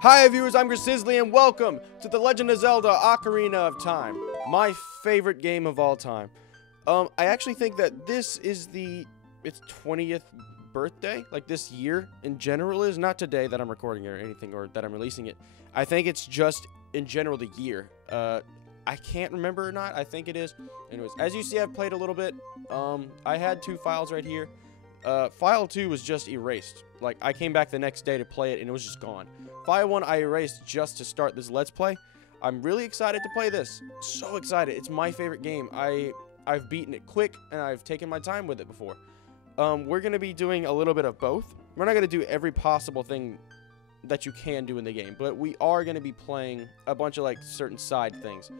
Hi viewers, I'm GRIMBSLY and welcome to The Legend of Zelda Ocarina of Time, my favorite game of all time. I actually think that this is its 20th birthday, like this year in general is, not today that I'm recording it or anything, or that I'm releasing it. I think it's just, in general, the year. I can't remember or not, I think it is. Anyways, as you see, I've played a little bit. I had 2 files right here. File 2 was just erased. Like, I came back the next day to play it and it was just gone. File 1 I erased just to start this Let's Play. I'm really excited to play this. So excited. It's my favorite game. I've beaten it quick and I've taken my time with it before. We're going to be doing a little bit of both. We're not going to do every possible thing that you can do in the game, but we are going to be playing a bunch of like certain side things.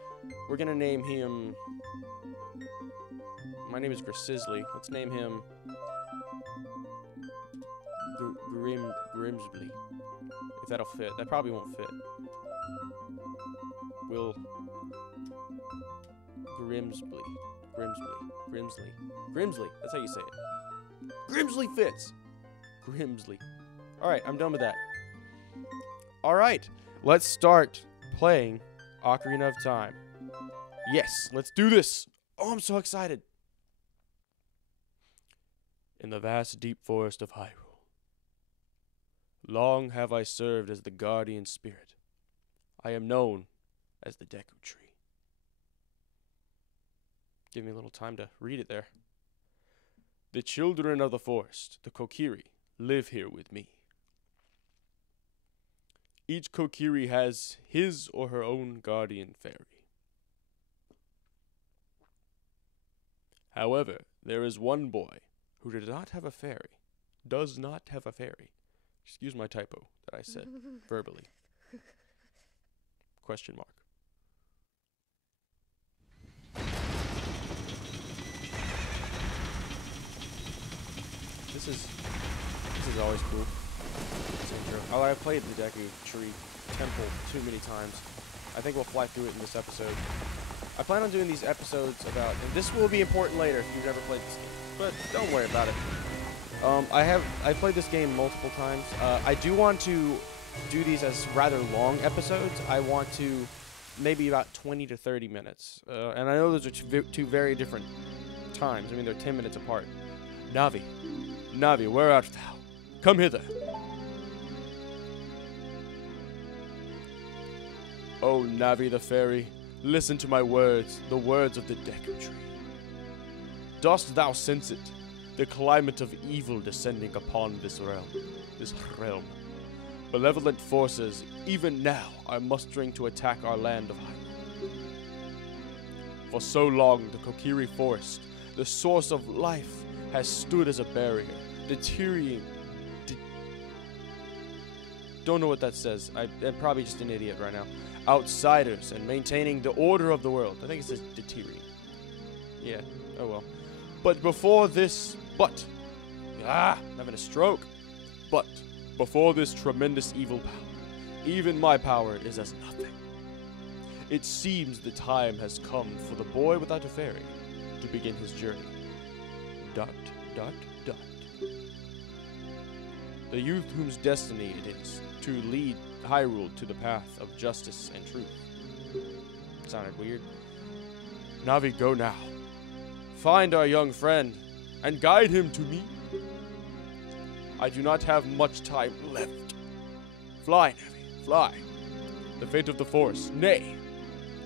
We're going to name him... My name is GRIMBSLY. Let's name him... GRIMBSLY. If that'll fit. That probably won't fit. We'll... GRIMBSLY. GRIMBSLY. That's how you say it. GRIMBSLY fits. GRIMBSLY. Alright, I'm done with that. Alright, let's start playing Ocarina of Time. Yes, let's do this. Oh, I'm so excited. In the vast deep forest of Hyrule, long have I served as the guardian spirit. I am known as the Deku Tree. Give me a little time to read it there. The children of the forest, the Kokiri, live here with me. Each Kokiri has his or her own guardian fairy. However, there is one boy who does not have a fairy. Excuse my typo that I said verbally. Question mark. This is always cool. Oh, I played the Deku Tree Temple too many times. I think we'll fly through it in this episode. I plan on doing these episodes about, and this will be important later if you've never played this game, but don't worry about it. I played this game multiple times. I do want to do these as rather long episodes. I want to maybe about 20 to 30 minutes. And I know those are two very different times. I mean, they're 10 minutes apart. Navi, where art thou? Come hither. O Navi the fairy, listen to my words, the words of the Deku Tree. Dost thou sense it? The climate of evil descending upon this realm. Malevolent forces, even now, are mustering to attack our land of Hyrule. For so long, the Kokiri Forest, the source of life, has stood as a barrier, deteriorating. Don't know what that says. I'm probably just an idiot right now. Outsiders and maintaining the order of the world. I think it says deteriorating. Yeah, oh well. But before this, I'm having a stroke. But before this tremendous evil power, even my power is as nothing. It seems the time has come for the boy without a fairy to begin his journey. ... The youth whose destiny it is to lead Hyrule to the path of justice and truth. Sounded weird. Navi, go now. Find our young friend and guide him to me. I do not have much time left. Fly, Navi, fly. The fate of the forest, nay,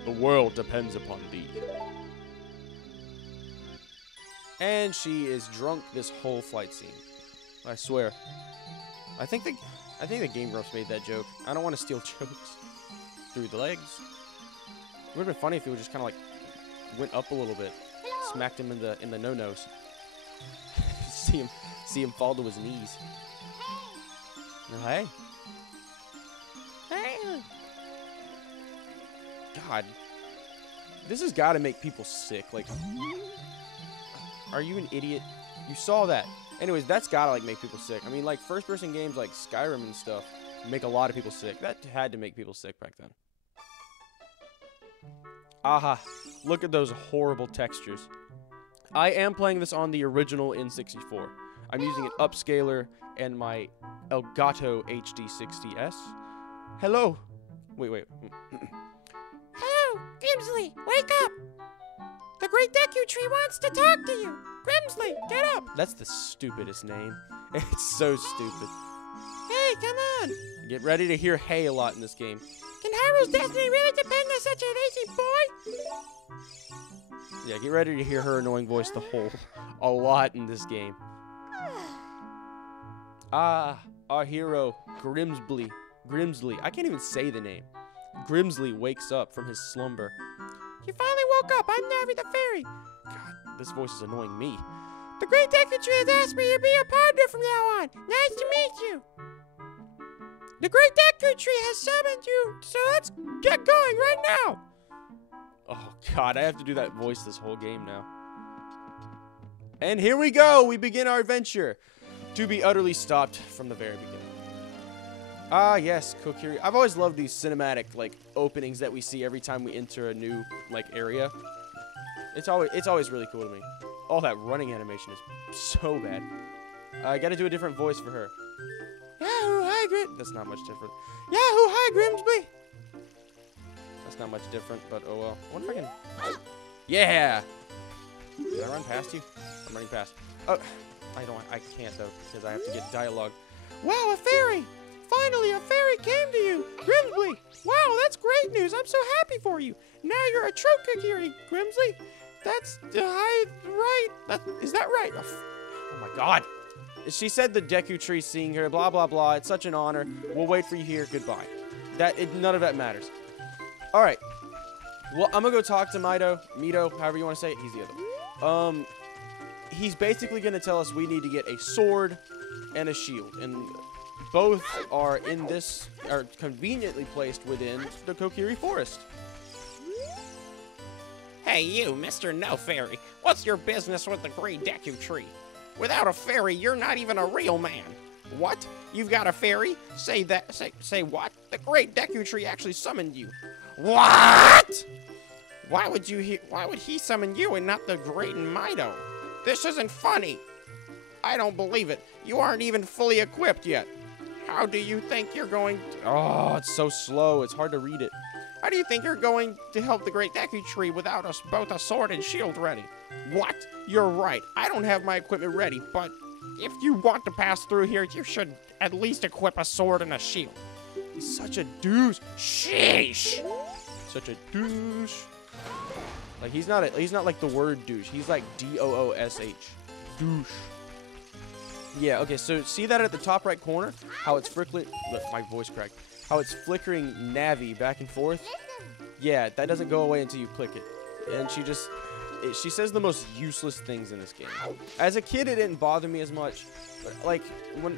the world depends upon thee. And she is drunk this whole flight scene. I swear. I think the Game Grumps made that joke. I don't want to steal jokes through the legs. It would have been funny if it would just kind of like went up a little bit, smacked him in the no-nos. see him fall to his knees. Hey. God, this has got to make people sick. Like, are you an idiot? You saw that. Anyways, that's got to like make people sick. I mean, like first-person games like Skyrim and stuff make a lot of people sick. That had to make people sick back then. Aha. Look at those horrible textures. I am playing this on the original N64. I'm using an upscaler and my Elgato HD60S. Hello. Wait. Hello, Grimsley, wake up! The Great Deku Tree wants to talk to you. Grimsley, get up! That's the stupidest name. It's so stupid. Hey, come on! Get ready to hear hey a lot in this game. Can Haru's destiny really depend on such a lazy boy? Yeah, get ready to hear her annoying voice a lot in this game. Our hero, Grimsly. I can't even say the name. Grimsly wakes up from his slumber. You finally woke up. I'm Navi the Fairy. God, this voice is annoying me. The Great Deku Tree has asked me to be your partner from now on. Nice to meet you. The Great Deku Tree has summoned you, so let's get going right now. Oh, God, I have to do that voice this whole game now. And here we go. We begin our adventure. To be utterly stopped from the very beginning. Ah, yes, Kokiri. I've always loved these cinematic, like, openings that we see every time we enter a new, like, area. It's always really cool to me. All that running animation is so bad. I gotta do a different voice for her. Yahoo, hi, That's not much different. Yahoo, hi, Grimsby. That's not much different, but oh well. I wonder if I can... Yeah! Did I run past you? I'm running past. Oh, I can't, though, because I have to get dialogue. Wow, a fairy! Finally, a fairy came to you! Grimsby! Wow, that's great news! I'm so happy for you! Now you're a true Kokiri, Grimsby! That's right. Is that right? Oh my God! She said the Deku Tree seeing her, blah, blah, blah. It's such an honor. We'll wait for you here. Goodbye. None of that matters. All right. Well, I'm going to go talk to Mito, however you want to say it. He's the other one. He's basically going to tell us we need to get a sword and a shield. And both are conveniently placed within the Kokiri Forest. Hey you, Mr. No Fairy. What's your business with the Great Deku Tree? Without a fairy, you're not even a real man. What? You've got a fairy? Say what? The Great Deku Tree actually summoned you. What? Why would he summon you and not the Great Mito? This isn't funny. I don't believe it. You aren't even fully equipped yet. How do you think you're going to... Oh, it's so slow. It's hard to read it. How do you think you're going to help the Great Deku Tree without both a sword and shield ready? What? You're right. I don't have my equipment ready, but if you want to pass through here, you should at least equip a sword and a shield. He's such a douche. Sheesh. Such a douche. Like, he's not like the word douche. He's like D-O-O-S-H. Douche. Yeah, okay, so see that at the top right corner? How it's flickering... My voice cracked. How it's flickering Navi back and forth? Yeah, that doesn't go away until you click it. And she says the most useless things in this game. As a kid, it didn't bother me as much. But, like,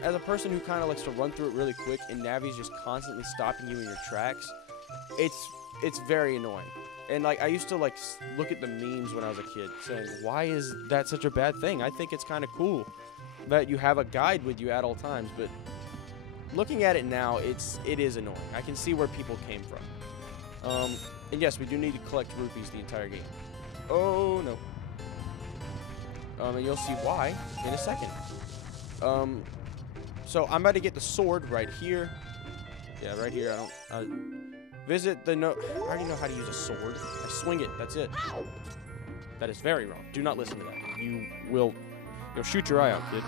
as a person who kind of likes to run through it really quick and Navi's just constantly stopping you in your tracks, it's very annoying. And, like, I used to, like, look at the memes when I was a kid saying, why is that such a bad thing? I think it's kind of cool that you have a guide with you at all times, but looking at it now, it is annoying. I can see where people came from. And yes, we do need to collect rupees the entire game. Oh, no. And you'll see why in a second. So I'm about to get the sword right here. Yeah, right here. Visit the I already know how to use a sword. I swing it. That's it. That is very wrong. Do not listen to that. You'll shoot your eye out, kid.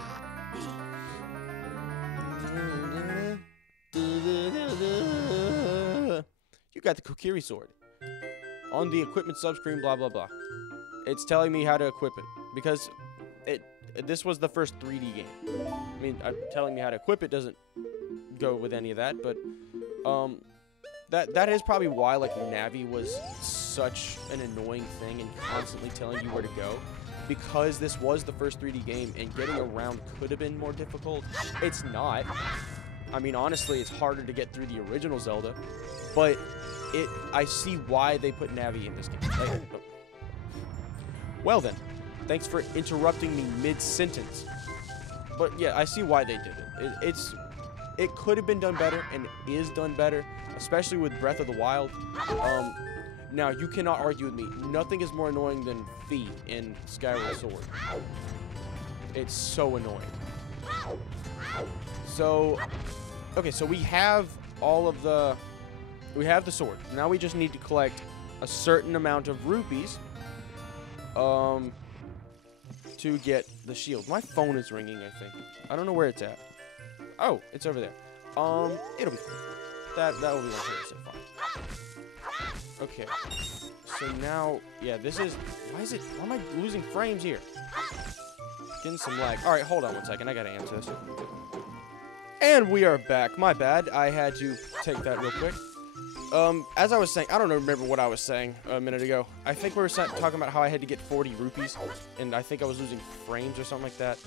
You got the Kokiri sword. On the equipment subscreen, blah, blah, blah. It's telling me how to equip it. Because this was the first 3D game. I mean, telling me how to equip it doesn't go with any of that, but that is probably why, like, Navi was such an annoying thing and constantly telling you where to go. Because this was the first 3D game and getting around could have been more difficult. It's not. I mean, honestly, it's harder to get through the original Zelda, but I see why they put Navi in this game. Like, well then, thanks for interrupting me mid-sentence. But yeah, I see why they did it. It could have been done better, and it is done better, especially with Breath of the Wild. Now, you cannot argue with me. Nothing is more annoying than Fi in Skyward Sword. It's so annoying. So, okay, so we have all of the... We have the sword. Now we just need to collect a certain amount of rupees to get the shield. My phone is ringing, I think. I don't know where it's at. Oh, it's over there. It'll be fine. That will be 100% fine. Okay. So now, yeah, this is... Why am I losing frames here? Getting some lag. Alright, hold on one second. I gotta answer this. And we are back. My bad. I had to take that real quick. As I was saying, I don't remember what I was saying a minute ago. I think we were talking about how I had to get 40 rupees, and I think I was losing frames or something like that.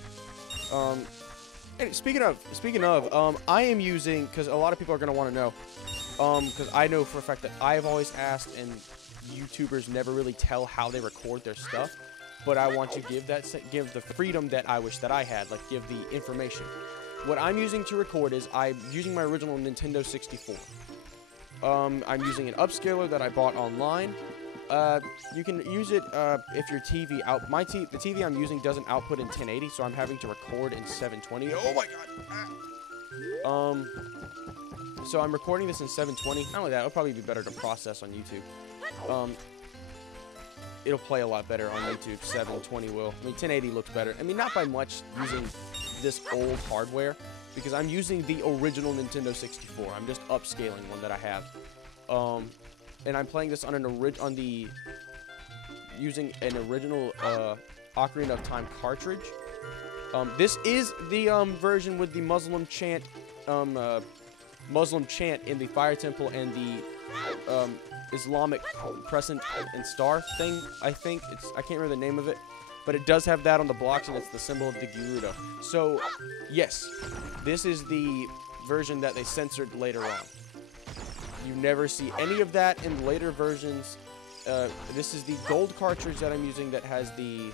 And speaking of, I am using, because a lot of people are going to want to know, because I know for a fact that I've always asked, and YouTubers never really tell how they record their stuff, but I want to give the freedom that I wish that I had, like give the information. What I'm using to record is I'm using my original Nintendo 64. I'm using an upscaler that I bought online. You can use it if your TV the TV I'm using doesn't output in 1080, so I'm having to record in 720. Oh my god! So I'm recording this in 720. Not only that, it'll probably be better to process on YouTube. It'll play a lot better on YouTube. 720 will. I mean, 1080 looks better. I mean, not by much using this old hardware, because I'm using the original Nintendo 64. I'm just upscaling one that I have. And I'm playing this on using an original Ocarina of Time cartridge. This is the version with the Muslim chant in the Fire Temple and the Islamic crescent and star thing. I think I can't remember the name of it, but it does have that on the blocks, and it's the symbol of the Gerudo. So, yes, this is the version that they censored later on. You never see any of that in later versions. This is the gold cartridge that I'm using that has the...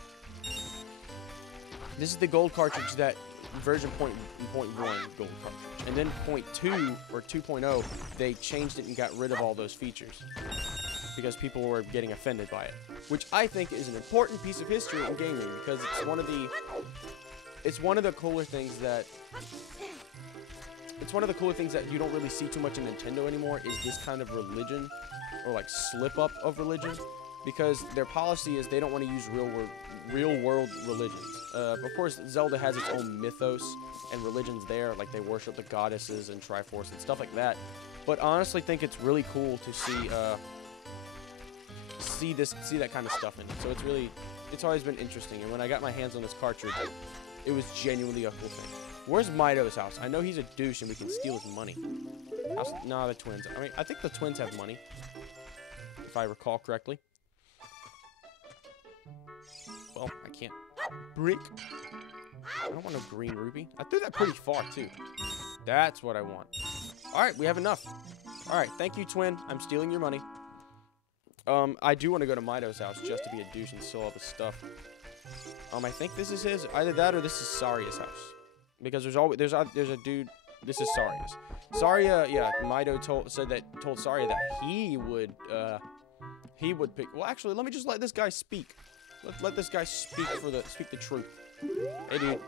This is the gold cartridge that version .1 gold cartridge. And then .2 or 2.0, they changed it and got rid of all those features because people were getting offended by it, which I think is an important piece of history in gaming, because it's one of the cooler things that you don't really see too much in Nintendo anymore, is this kind of religion, or like slip up of religion, because their policy is they don't want to use real world religions. Of course, Zelda has its own mythos and religions there, like they worship the goddesses and Triforce and stuff like that. But I honestly think it's really cool to see that kind of stuff in it. So it's always been interesting. And when I got my hands on this cartridge, it was genuinely a cool thing. Where's Mido's house? I know he's a douche and we can steal his money. Nah, the twins. I mean, I think the twins have money, if I recall correctly. Well, I can't. Brick. I don't want a green ruby. I threw that pretty far, too. That's what I want. Alright, we have enough. Alright, thank you, twin. I'm stealing your money. I do want to go to Mido's house just to be a douche and steal all the stuff. I think this is his. Either that or this is Saria's house. Because there's a dude. This is Saria's. Saria, yeah, Mido told Saria that he would pick. Well, actually, let me just let this guy speak. Let this guy speak the truth. Hey, dude.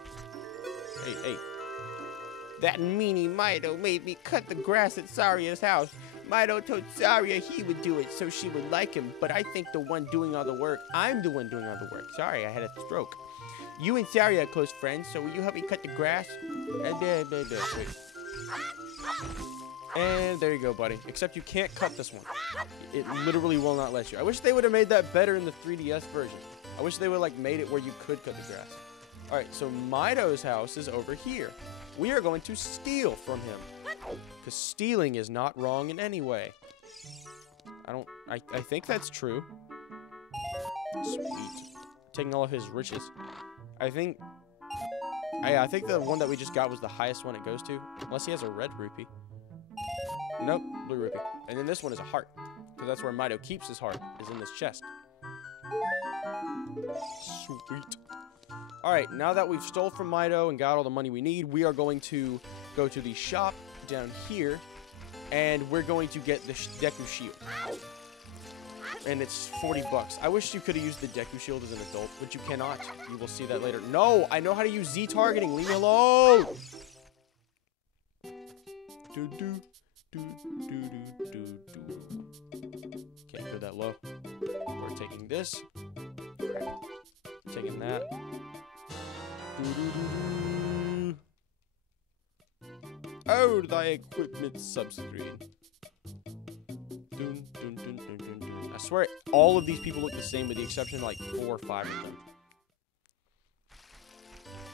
Hey. That meanie Mido made me cut the grass at Saria's house. Mido told Saria he would do it so she would like him, but I think the one doing all the work, I'm the one doing all the work. Sorry, I had a stroke. You and Saria are close friends, so will you help me cut the grass? Wait. And there you go, buddy. Except you can't cut this one. It literally will not let you. I wish they would have made that better in the 3DS version. I wish they would have made it where you could cut the grass. Alright, so Mido's house is over here. We are going to steal from him. Because stealing is not wrong in any way. I think that's true. Sweet. Taking all of his riches. I think the one that we just got was the highest one it goes to. Unless he has a red rupee. Nope, blue rupee. And then this one is a heart. Because that's where Mido keeps his heart, is in this chest. Sweet. Alright, now that we've stole from Mido and got all the money we need, we are going to go to the shop down here, and we're going to get the Deku Shield. And it's 40 bucks. I wish you could have used the Deku Shield as an adult, but you cannot. You will see that later. No! I know how to use Z targeting. Leave me alone! Can't go that low. We're taking this. Taking that. Oh, thy equipment subscreen. I swear, all of these people look the same with the exception of like 4 or 5 of them.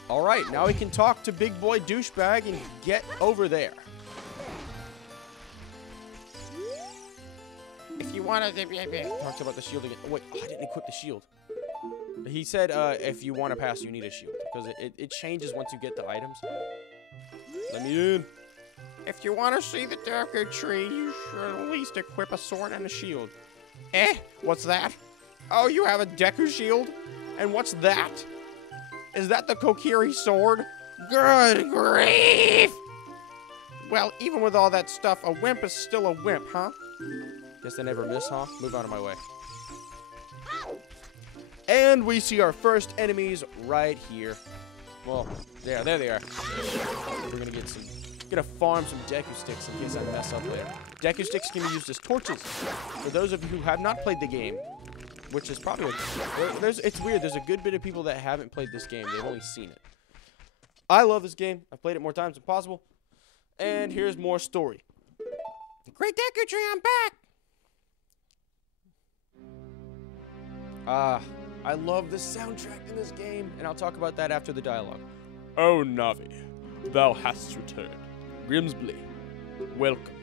Alright, now we can talk to Big Boy Douchebag and get over there. If you want to... Talks about the shield again. Oh, wait, I didn't equip the shield. He said if you want to pass, you need a shield. Because it changes once you get the items. Let me in. If you want to see the Deku Tree, you should at least equip a sword and a shield. Eh? What's that? Oh, you have a Deku Shield? And what's that? Is that the Kokiri sword? Good grief! Well, even with all that stuff, a wimp is still a wimp, huh? Guess they never miss, huh? Move out of my way. And we see our first enemies right here. Well, there they are. We're gonna farm some Deku Sticks in case I mess up later. Deku Sticks can be used as torches. For those of you who have not played the game, which is probably it's weird. There's a good bit of people that haven't played this game. They've only seen it. I love this game. I've played it more times than possible. And here's more story. Great Deku Tree, I'm back! I love the soundtrack in this game, and I'll talk about that after the dialogue. Oh, Navi, thou hast returned. Grimsbly, welcome.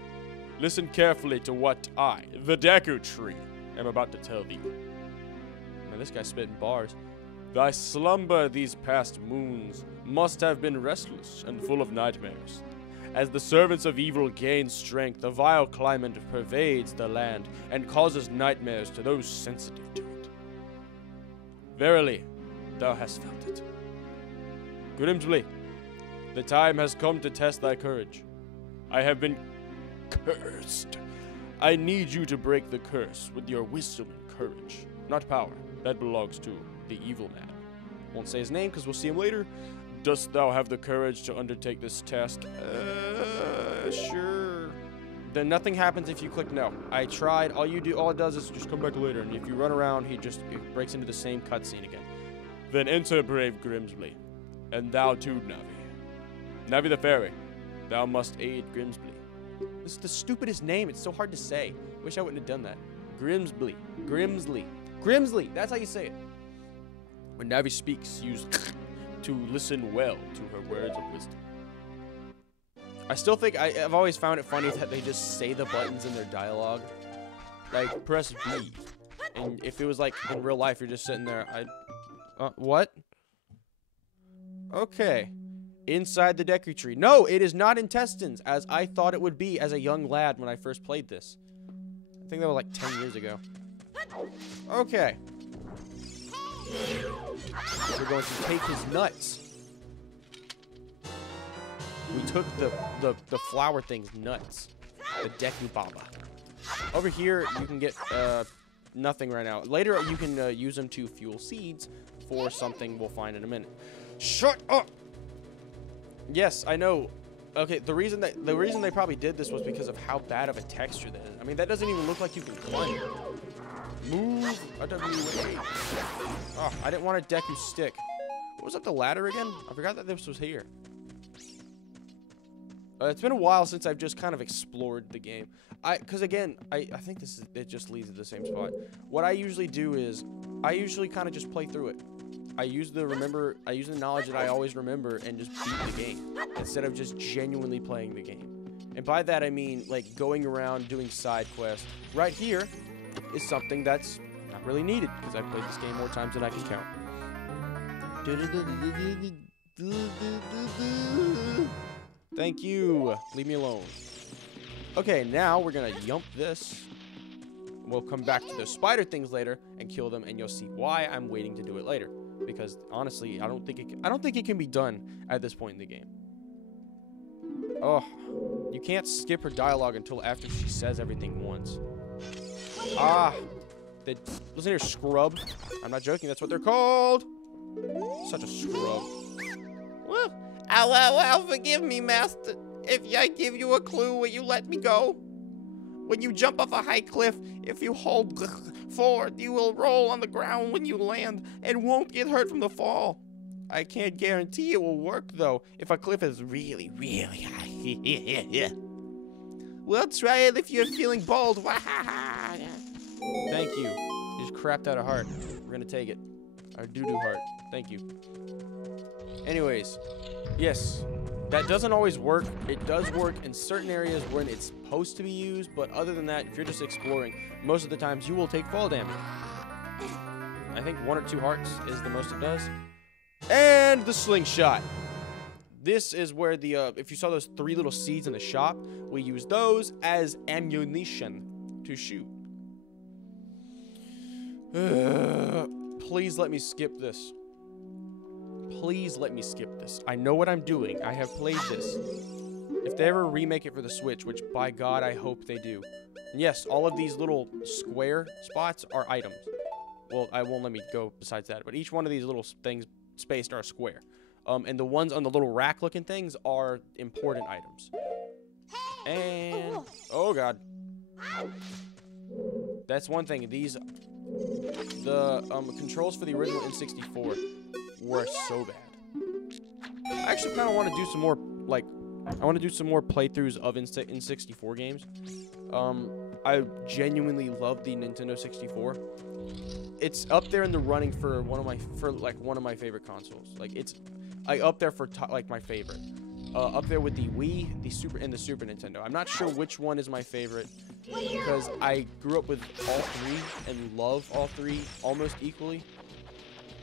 Listen carefully to what I, the Deku Tree, am about to tell thee. Now, this guy's spitting bars. Thy slumber these past moons must have been restless and full of nightmares. As the servants of evil gain strength, a vile climate pervades the land and causes nightmares to those sensitive to it. Verily, thou hast felt it. Grimsbly, the time has come to test thy courage. I have been cursed. I need you to break the curse with your wisdom and courage, not power. That belongs to the evil man. Won't say his name because we'll see him later. Dost thou have the courage to undertake this task? Sure. Then nothing happens if you click no. I tried. All it does is just come back later. And if you run around, it breaks into the same cutscene again. Then enter, brave Grimsbly. And thou too, Navi. Navi the fairy, thou must aid Grimsbly. This is the stupidest name. It's so hard to say. Wish I wouldn't have done that. Grimsbly. Grimsly. Grimsly. That's how you say it. When Navi speaks, use to listen well to her words of wisdom. I still think I've always found it funny that they just say the buttons in their dialogue. Like, press B. And if it was like in real life, you're just sitting there. What? Okay. Inside the Deku Tree. No, it is not intestines, as I thought it would be as a young lad when I first played this. I think that was like 10 years ago. Okay. We're going to take his nuts. We took the flower thing's nuts. The Deku Baba. Over here, you can get nothing right now. Later, you can use them to fuel seeds for something we'll find in a minute. Shut up! Yes, I know. Okay, the reason they probably did this was because of how bad of a texture that is. I mean, that doesn't even look like you can climb. Move. Oh, I didn't want a Deku stick. What was up the ladder again? I forgot that this was here. It's been a while since I've just kind of explored the game. Because again, I think it just leads to the same spot. What I usually do is, I usually kind of just play through it. I use the knowledge that I always remember and just beat the game instead of just genuinely playing the game. And by that I mean like going around doing side quests. Right here is something that's not really needed because I've played this game more times than I can count. Thank you. Leave me alone. Okay, now we're gonna yump this. We'll come back to the spider things later and kill them, and you'll see why I'm waiting to do it later. Because honestly, I don't think it can be done at this point in the game. Oh, you can't skip her dialogue until after she says everything once. Listen here, scrub. I'm not joking. That's what they're called. Such a scrub. Woo. Ow, ow, ow, forgive me, master. If I give you a clue, will you let me go? When you jump off a high cliff, if you hold forward, you will roll on the ground when you land and won't get hurt from the fall. I can't guarantee it will work, though, if a cliff is really, really high. Well, try it if you're feeling bold. Thank you. You just crapped out a heart. We're gonna take it. Our doo-doo heart. Thank you. Anyways, yes, that doesn't always work. It does work in certain areas when it's supposed to be used, but other than that, if you're just exploring, most of the times you will take fall damage. I think 1 or 2 hearts is the most it does. And the slingshot. This is where the, if you saw those 3 little seeds in the shop, we use those as ammunition to shoot. Please let me skip this. Please let me skip this. I know what I'm doing. I have played this. If they ever remake it for the Switch, which by God I hope they do. And yes, all of these little square spots are items. Well, I won't let me go besides that, but each one of these little things spaced are a square. And the ones on the little rack-looking things are important items. And oh God, that's one thing. The controls for the original N64 were so bad. I actually kind of want to do some more, like, I want to do some more playthroughs of N64 games. I genuinely love the Nintendo 64. It's up there in the running for one of my favorite consoles. Like, it's up there for like my favorite. Up there with the Wii, the Super Nintendo. I'm not sure which one is my favorite because I grew up with all 3 and love all 3 almost equally,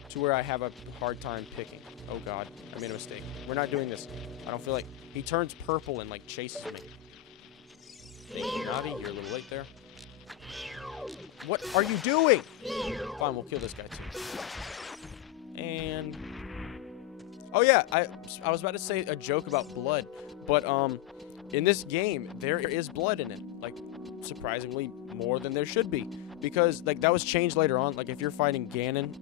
to where I have a hard time picking. Oh God, I made a mistake. We're not doing this. I don't feel like he turns purple and like chases me. Thank you, Navi. You're a little late there. What are you doing? Fine, we'll kill this guy too. And oh yeah, I was about to say a joke about blood, but in this game there is blood in it, like surprisingly more than there should be, because like that was changed later on. Like if you're fighting Ganon,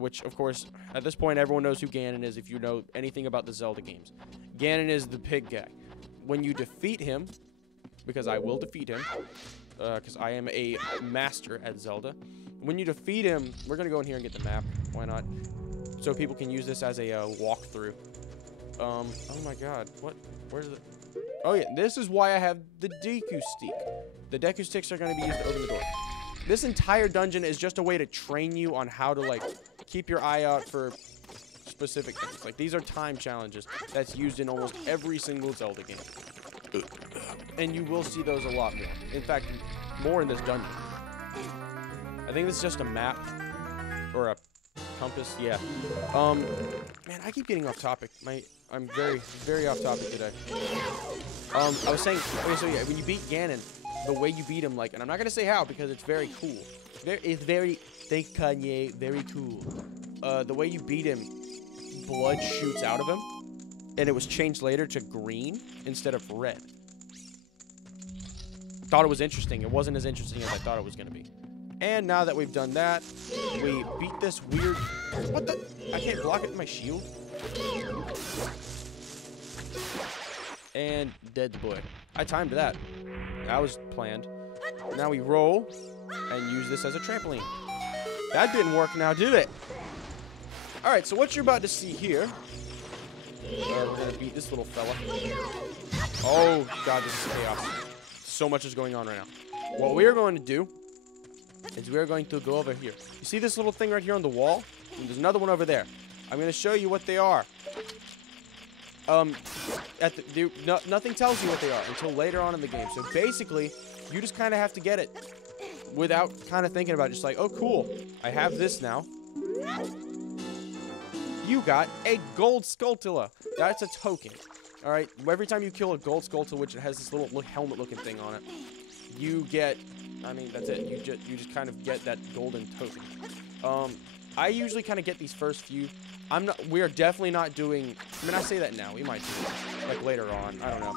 which of course at this point everyone knows who Ganon is if you know anything about the Zelda games. Ganon is the pig guy. When you defeat him, because I will defeat him, because I am a master at Zelda. When you defeat him, we're gonna go in here and get the map. Why not? So people can use this as a walkthrough. Oh my God, what? Where's it? Oh yeah, this is why I have the Deku Stick. The Deku Sticks are gonna be used to open the door. This entire dungeon is just a way to train you on how to like keep your eye out for specific things. Like these are time challenges that's used in almost every single Zelda game. And you will see those a lot more. In fact, more in this dungeon. I think this is just a map or a compass. Yeah. Man, I keep getting off topic. I'm very, very off topic today. I was saying, okay, so yeah, when you beat Ganon, the way you beat him, like, and I'm not gonna say how because it's very cool. It's very, thank Kanye, very cool. The way you beat him, blood shoots out of him, and it was changed later to green instead of red. Thought it was interesting. It wasn't as interesting as I thought it was gonna be. And now that we've done that, we beat this weird... What the... I can't block it with my shield? And dead boy. I timed that. That was planned. Now we roll and use this as a trampoline. That didn't work now, did it? Alright, so what you're about to see here... we're gonna beat this little fella. Oh, God, this is chaos. So much is going on right now. What we are going to do is we are going to go over here. You see this little thing right here on the wall? And there's another one over there. I'm going to show you what they are. Nothing tells you what they are until later on in the game. So basically, you just kind of have to get it without kind of thinking about it. Just like, oh, cool. I have this now. You got a gold Skulltula. That's a token. All right. Every time you kill a gold Skulltula, which it has this little helmet-looking thing on it, you get... I mean, that's it. You just kind of get that golden token. I usually kind of get these first few. We are definitely not doing... I mean, I say that now. We might do it, like, later on. I don't know.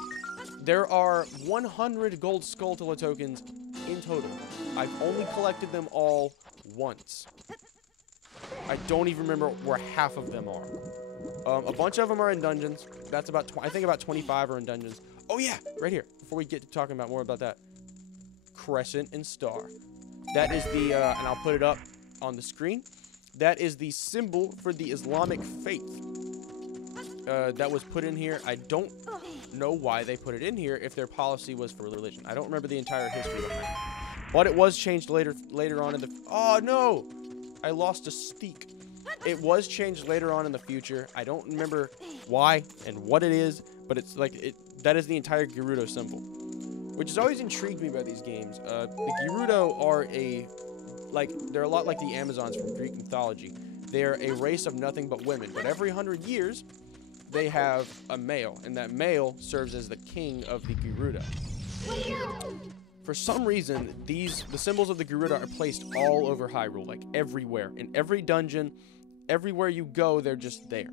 There are 100 gold Skulltula tokens in total. I've only collected them all once. I don't even remember where half of them are. A bunch of them are in dungeons. That's about, I think about 25 are in dungeons. Oh yeah, right here. Before we get to talking about more about that. Crescent and star. That is the, and I'll put it up on the screen. That is the symbol for the Islamic faith. That was put in here. I don't know why they put it in here if their policy was for religion. I don't remember the entire history of that. But it was changed later on in the... Oh, no! I lost a steak. It was changed later on in the future. I don't remember why and what it is, but it's like... that is the entire Gerudo symbol. Which has always intrigued me about these games. The Gerudo are they're a lot like the Amazons from Greek mythology. They're a race of nothing but women. But every 100 years, they have a male. And that male serves as the king of the Gerudo. For some reason, the symbols of the Gerudo are placed all over Hyrule, like everywhere. In every dungeon, everywhere you go, they're just there.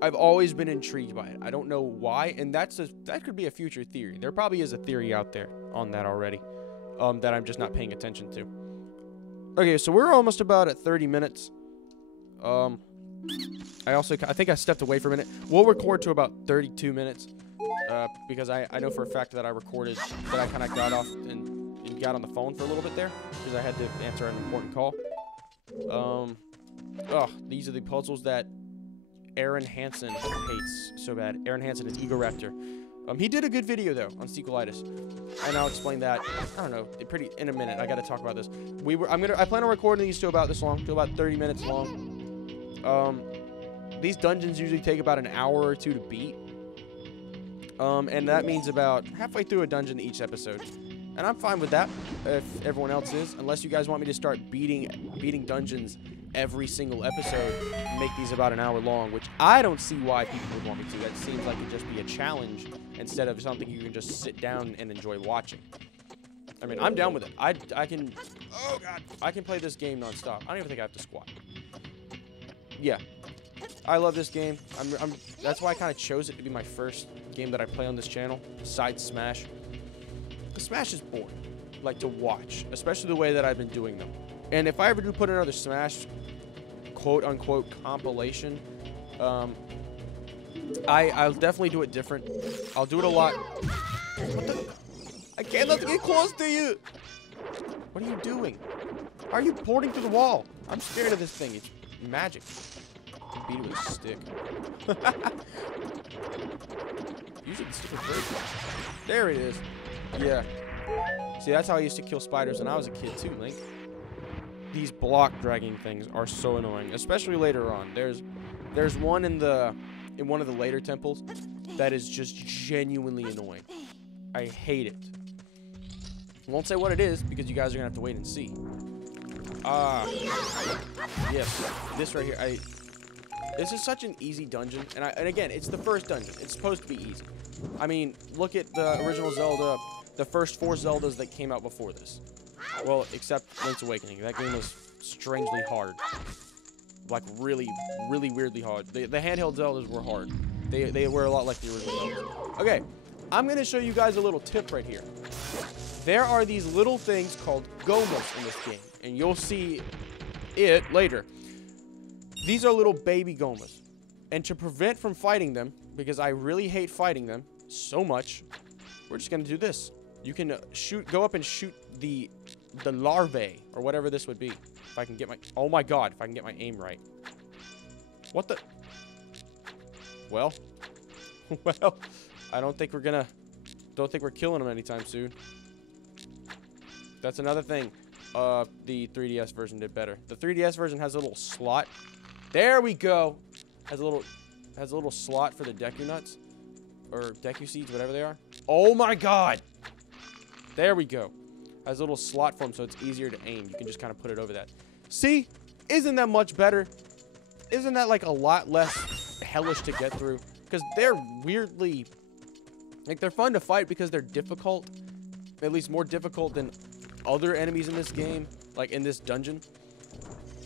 I've always been intrigued by it. I don't know why, and that could be a future theory. There probably is a theory out there on that already, that I'm just not paying attention to. Okay, so we're almost about at 30 minutes. I think I stepped away for a minute. We'll record to about 32 minutes. Because I know for a fact that I recorded, that I kind of got off and got on the phone for a little bit there, because I had to answer an important call. These are the puzzles that Aaron Hansen hates so bad. Aaron Hansen is Egoraptor. He did a good video though on sequelitis, and I'll explain that. I don't know, in a minute. I got to talk about this. I plan on recording these to about this long, to about 30 minutes long. These dungeons usually take about an hour or two to beat. And that means about halfway through a dungeon each episode. And I'm fine with that, if everyone else is. Unless you guys want me to start beating dungeons every single episode and make these about an hour long, which I don't see why people would want me to. That seems like it'd just be a challenge instead of something you can just sit down and enjoy watching. I mean, I'm down with it. I can... Oh, God. I can play this game nonstop. I don't even think I have to squat. Yeah. I love this game. That's why I kind of chose it to be my first game that I play on this channel, besides Smash. Because Smash is boring, like, to watch, especially the way that I've been doing them. And if I ever do put another Smash, quote-unquote, compilation, I'll definitely do it different. I'll do it a lot. What the? I can't let it get close to you! What are you doing? Why are you porting through the wall? I'm scared of this thing. It's magic. Beat it with a stick. Usually the stick is very... There it is. Yeah. See, that's how I used to kill spiders when I was a kid too, Link. These block dragging things are so annoying, especially later on. There's one in one of the later temples that is just genuinely annoying. I hate it. I won't say what it is because you guys are gonna have to wait and see. Yes, this right here. This is such an easy dungeon, and again, it's the first dungeon. It's supposed to be easy. I mean, look at the original Zelda, the first 4 Zeldas that came out before this. Well, except Link's Awakening. That game was strangely hard. Like, really, really weirdly hard. The handheld Zeldas were hard. They were a lot like the original Zeldas. Okay, I'm going to show you guys a little tip right here. There are these little things called Gomas in this game, and you'll see it later. These are little baby Gomas. And to prevent from fighting them, because I really hate fighting them so much, we're just going to do this. You can go up and shoot the larvae, or whatever this would be. If I can get my... Oh my god, if I can get my aim right. What the... Well. Well, I don't think we're gonna... Don't think we're killing them anytime soon. That's another thing. The 3DS version did better. The 3DS version has a little slot. There we go. Has a little slot for the Deku Nuts. Or Deku Seeds, whatever they are. Oh my god! There we go. Has a little slot for them so it's easier to aim. You can just kind of put it over that. See? Isn't that much better? Isn't that like a lot less hellish to get through? Because they're weirdly... Like, they're fun to fight because they're difficult. At least more difficult than other enemies in this game. Like, in this dungeon.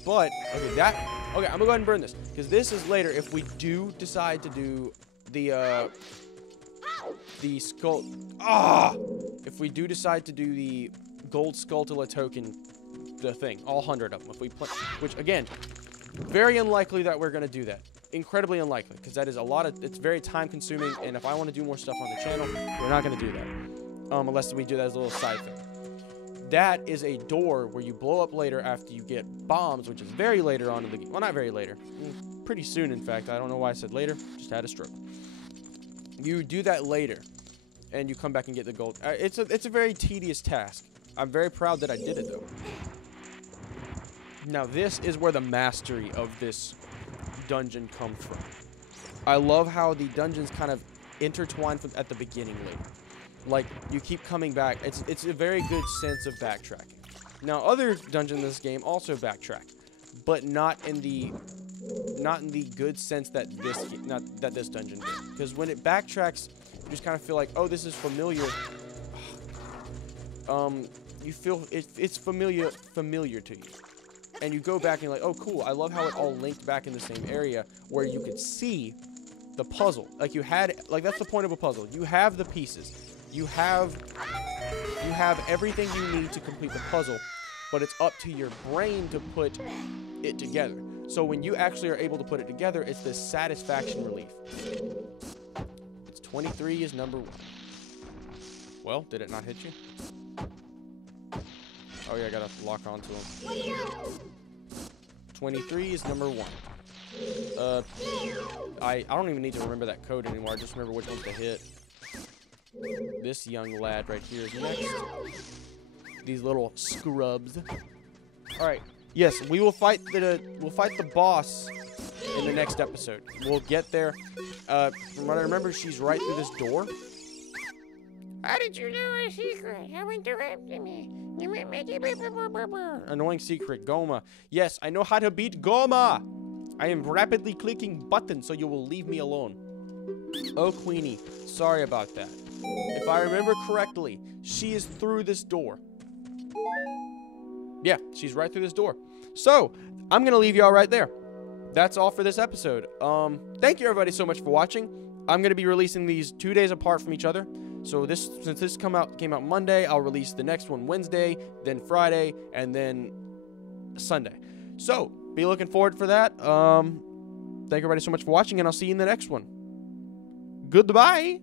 But, okay, I'm gonna go ahead and burn this. Because this is later if we do decide to do the skull... If we do decide to do the gold Skulltula token, the thing. All 100 of them. If we play... Which, again, very unlikely that we're gonna do that. incredibly unlikely, because that is a lot of, it's very time consuming, and if I want to do more stuff on the channel, we're not going to do that. Unless we do that as a little side thing. That is a door where you blow up later after you get bombs, which is very later on in the game. Well, not very later. Pretty soon, in fact. I don't know why I said later. Just had a stroke. You do that later, and you come back and get the gold. It's a very tedious task. I'm very proud that I did it, though. Now, this is where the mastery of this dungeon comes from. I love how the dungeons kind of intertwine at the beginning later. Like, you keep coming back. It's a very good sense of backtracking. Now, other dungeons in this game also backtrack, but not in the good sense that this dungeon did. Because when it backtracks, you just kind of feel like, oh, this is familiar. You feel it's familiar to you. And you go back and you're like, oh, cool. I love how it all linked back in the same area where you could see the puzzle. Like, that's the point of a puzzle. You have the pieces. You have everything you need to complete the puzzle, but it's up to your brain to put it together. So when you actually are able to put it together, it's this satisfaction relief. It's 23 is number 1. Well, did it not hit you? Oh yeah, I gotta lock onto him. 23 is number 1. I don't even need to remember that code anymore. I just remember which one's to hit. This young lad right here is next. These little scrubs. All right. Yes, we will fight the boss in the next episode. We'll get there. From what I remember, she's right through this door. How did you know a secret? How interrupted me? Annoying secret, Goma. Yes, I know how to beat Goma. I am rapidly clicking buttons, so you will leave me alone. Oh, Queenie, sorry about that. If I remember correctly, she is through this door. Yeah, she's right through this door. So, I'm going to leave y'all right there. That's all for this episode. Thank you everybody so much for watching. I'm going to be releasing these 2 days apart from each other. So since this came out Monday, I'll release the next one Wednesday, then Friday, and then Sunday. So, be looking forward for that. Thank everybody so much for watching, and I'll see you in the next one. Goodbye.